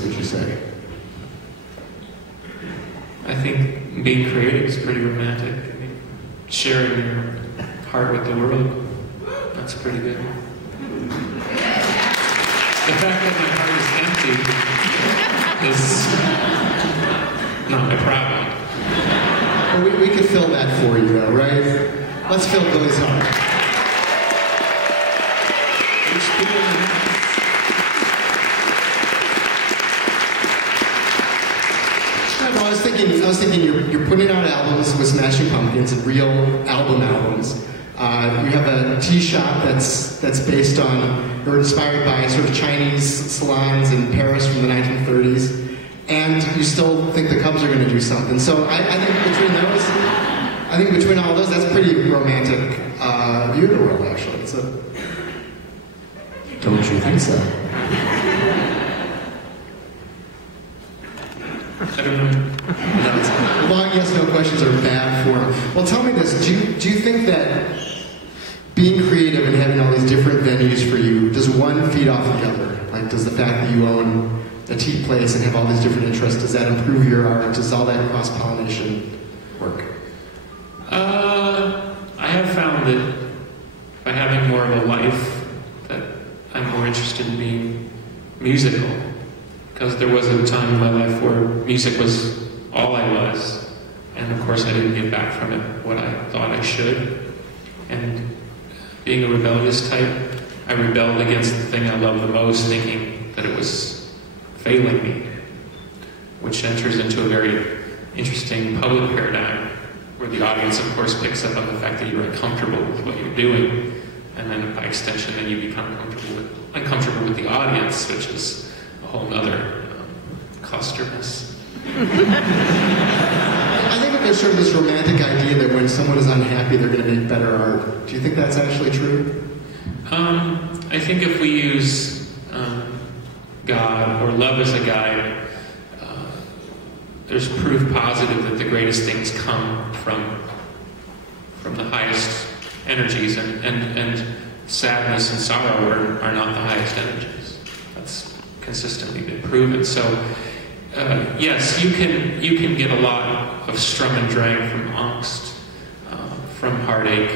would you say? I think being creative is pretty romantic. I mean, sharing your heart with the world, that's pretty good. The fact that my heart is empty is not my problem. Well, we could fill that for you, though, right? Let's fill Billy's heart. I was thinking you're putting out albums with Smashing Pumpkins, and real albums. You have a tea shop that's based on, or inspired by sort of Chinese salons in Paris from the 1930s, and you still think the Cubs are going to do something. So I think between all those, that's pretty romantic view of the world, actually. Don't you think so? I don't know. Long yes, no questions are bad form. Well, tell me this. Do you think that being creative and having all these different venues for you, does one feed off the other? Like, does the fact that you own a tea place and have all these different interests, does that improve your art? Does all that cross-pollination work? I have found that by having more of a life, that I'm more interested in being musical. Because there was a time in my life where music was all I was. And of course I didn't get back from it what I thought I should. And being a rebellious type, I rebelled against the thing I love the most, thinking that it was failing me. Which enters into a very interesting public paradigm, where the audience of course picks up on the fact that you're uncomfortable with what you're doing. And then by extension, then you become uncomfortable with the audience, which is a whole other clusterness. I think that there's sort of this romantic idea that when someone is unhappy, they're going to make better art. Do you think that's actually true? I think if we use God or love as a guide, there's proof positive that the greatest things come from the highest energies, and sadness and sorrow are not the highest energies. That's consistently been proven. So yes, you can get a lot of strum and drang from angst, from heartache.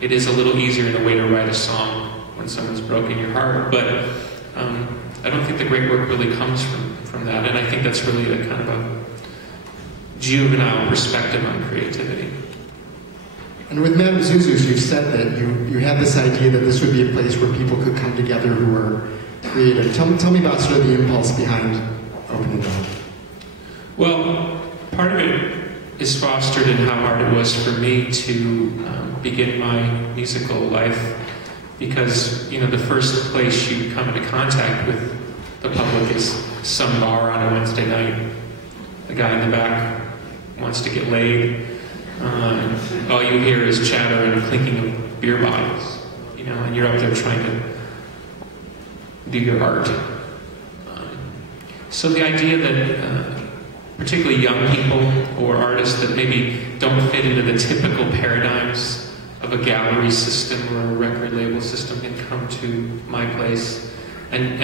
It is a little easier in a way to write a song when someone's broken your heart, but I don't think the great work really comes from that, and I think that's really a kind of a juvenile perspective on creativity. And with Madame Zuzu's, you've said that you had this idea that this would be a place where people could come together who were creative. Tell me about sort of the impulse behind opening that. Well, part of it is fostered in how hard it was for me to begin my musical life, because the first place you come into contact with the public is some bar on a Wednesday night. The guy in the back wants to get laid. All you hear is chatter and clinking of beer bottles, and you're up there trying to do your art. So the idea that particularly young people or artists that maybe don't fit into the typical paradigms of a gallery system or a record label system can come to my place and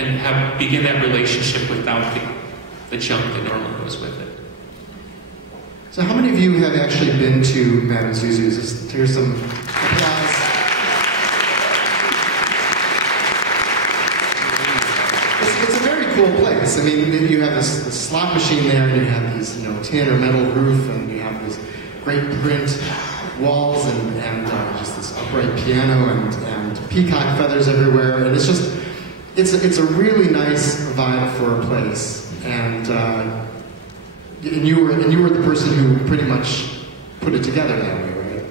begin that relationship without the junk that normally goes with it. So how many of you have actually been to Madame Zuzu's? Here's some applause. It's a very cool place. I mean, you have this slot machine there, and you have these, tin or metal roof, and you have this great print walls, and just this upright piano, and peacock feathers everywhere, and it's a really nice vibe for a place. And you were the person who pretty much put it together that way, right?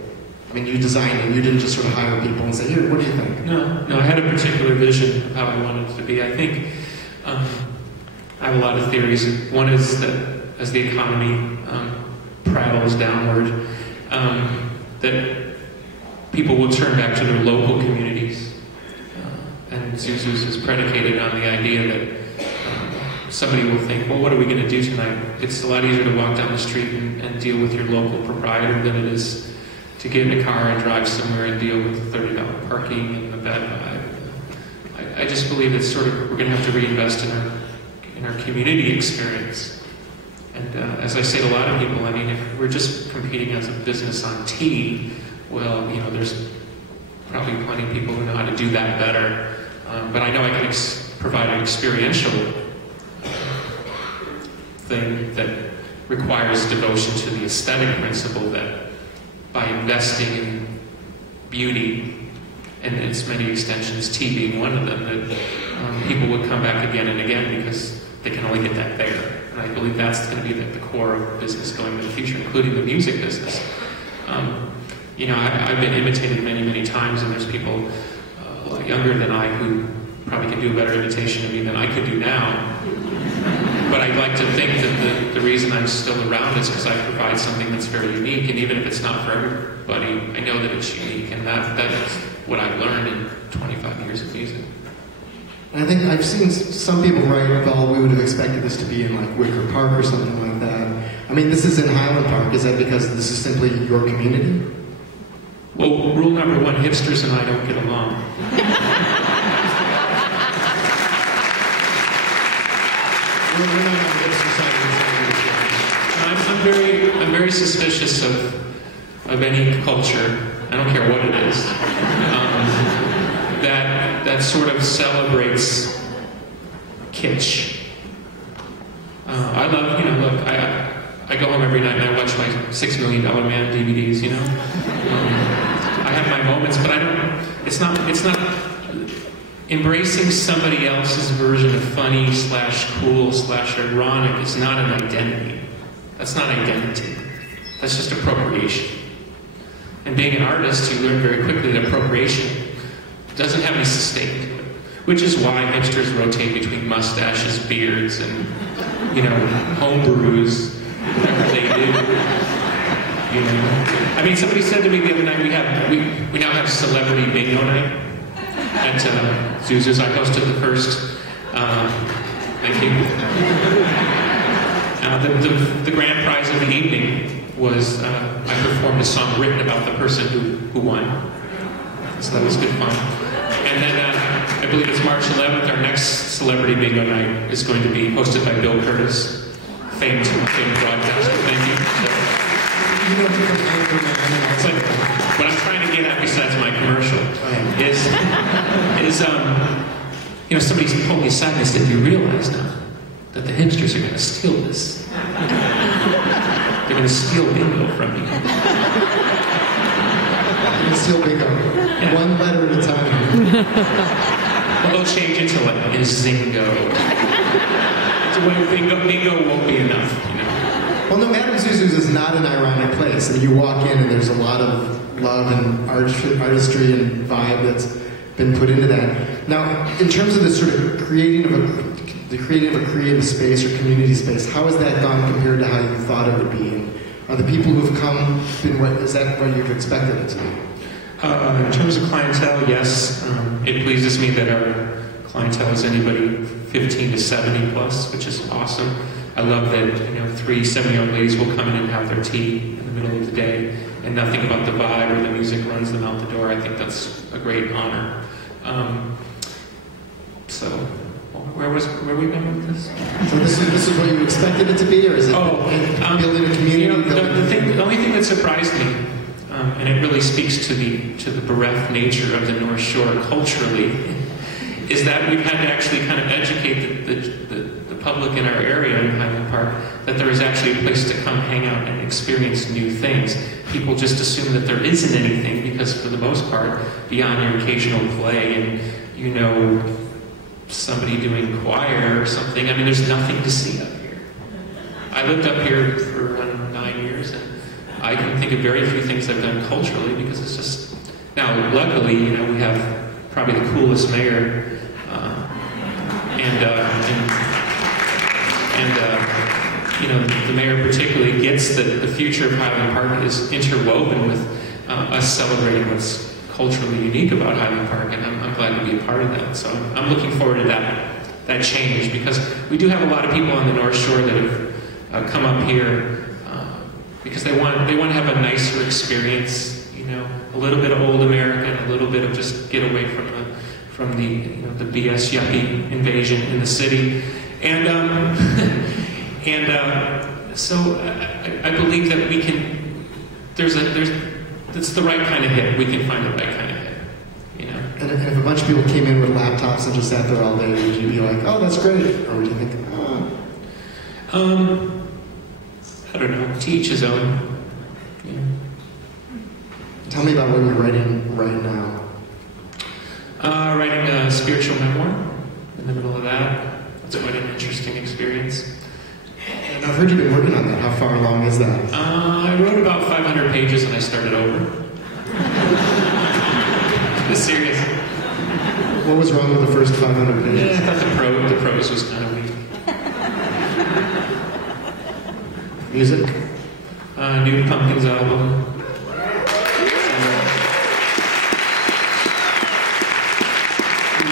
I mean, you designed it. You didn't just sort of hire people and say, "Here, what do you think?" No, I had a particular vision of how I wanted it to be. I think I have a lot of theories. One is that as the economy prattles downward, that people will turn back to their local communities. And Zuzu's is predicated on the idea that somebody will think, well, what are we going to do tonight? It's a lot easier to walk down the street and deal with your local proprietor than it is to get in a car and drive somewhere and deal with $30 parking and the bad vibe. I just believe that we're going to have to reinvest in our community experience. And as I say to a lot of people, I mean, if we're just competing as a business on tea, well, you know, there's probably plenty of people who know how to do that better. But I know I can provide an experiential thing that requires devotion to the aesthetic principle, that by investing in beauty and its many extensions, tea being one of them, that people would come back again and again because they can only get that there. And I believe that's going to be the core of business going into the future, including the music business. You know, I've been imitated many, many times, and there's people a lot younger than I who probably can do a better imitation of me than I could do now. But I'd like to think that the reason I'm still around is because I provide something that's very unique, and even if it's not for everybody, I know that it's unique, and that is what I've learned in 25 years of music. And I think I've seen some people write, well, we would have expected this to be in like Wicker Park or something like that. I mean, this is in Highland Park. Is that because this is simply your community? Well, rule number one, hipsters and I don't get along. I'm very suspicious of any culture. I don't care what it is. That sort of celebrates kitsch. I love, you know, look, I go home every night and I watch my $6 Million Man DVDs, you know. I have my moments, but I don't, it's not embracing somebody else's version of funny / cool / ironic is not an identity. That's not identity. That's just appropriation. And being an artist, you learn very quickly that appropriation doesn't have any sustain to it. Which is why hipsters rotate between mustaches, beards, and, you know, homebrews, whatever they do. You know? I mean, somebody said to me the other night, we now have celebrity bingo night at Zuzu's. I hosted the first. Thank you. The grand prize of the evening was I performed a song written about the person who won. So that was good fun. And then I believe it's March 11th. Our next celebrity bingo night is going to be hosted by Bill Curtis, famed broadcaster. Thank you. So, what I'm trying to get at, besides my commercial, is you know, somebody pulled me aside and they said, "You realize now that the hipsters are going to steal this. They're going to steal bingo from you." They're going to steal bingo. Yeah. One letter at a time. Well, they'll change it to like Zingo. Bingo won't be enough, you know. Well, no, Madame Zuzu's is not an ironic place. And you walk in and there's a lot of love and artistry and vibe that's been put into that. Now, in terms of the sort of creating of a creative space or community space, how has that gone compared to how you thought it would be? And are the people who've come is that what you've expected it to be? In terms of clientele, yes. It pleases me that our clientele is anybody 15 to 70 plus, which is awesome. I love that, you know, 3 7-year-old ladies will come in and have their tea in the middle of the day, and nothing about the vibe or the music runs them out the door. I think that's a great honor. So, where we going with this? So this is what you expected it to be, or is it building a community? You know, the only thing that surprised me, and it really speaks to the bereft nature of the North Shore culturally, is that we've had to actually kind of educate the public in our area in Highland Park that there is actually a place to come hang out and experience new things. People just assume that there isn't anything because, for the most part, beyond your occasional play and, you know, somebody doing choir or something, I mean, there's nothing to see up here. I lived up here for 9 years, and I can think of very few things I've done culturally because it's just... Now, luckily, you know, we have probably the coolest mayor, you know, the mayor particularly gets that the future of Highland Park is interwoven with us celebrating what's culturally unique about Highland Park, and I'm glad to be a part of that. So I'm looking forward to that change, because we do have a lot of people on the North Shore that have come up here because they want to have a nicer experience, you know, a little bit of old America and a little bit of just get away from the you know, the BS yuppie invasion in the city. And so I believe that we can. It's the right kind of hit. We can find the right kind of hit. You know. And if a bunch of people came in with laptops and just sat there all day, would you be like, "Oh, that's great," or would you think, "Oh"? I don't know. To each his own. Yeah. Tell me about what you're writing right now. Writing a spiritual memoir in the middle of that. It's quite an interesting experience. And I've heard you've been working on that. How far along is that? I wrote about 500 pages and I started over. It's serious. What was wrong with the first 500 pages? Yeah, I thought the prose was kind of weak. Music? New Pumpkins album.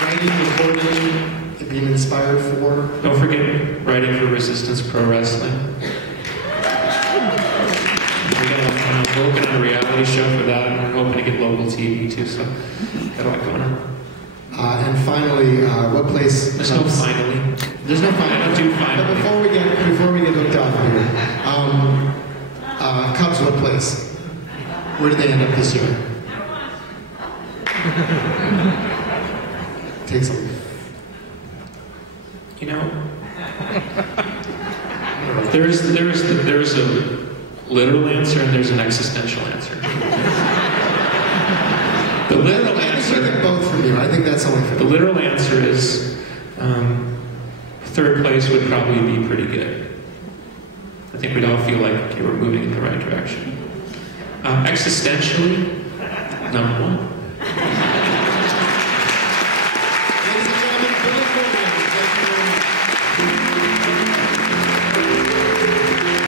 Writing, recording, being inspired for? Don't forget writing for Resistance Pro Wrestling. We're working on a reality show for that, and we're hoping to get local TV too, so got a lot going on. And finally, what place? There's no finally. There's no finally. I don't do finally. But before we get hooked up here, Cubs, what place? Where did they end up this year? Takes a. You know, there's a literal answer and there's an existential answer. The literal answer. I get both from you. I think that's only fair. The literal answer is third place would probably be pretty good. I think we'd all feel like we're moving in the right direction. Existentially, number one.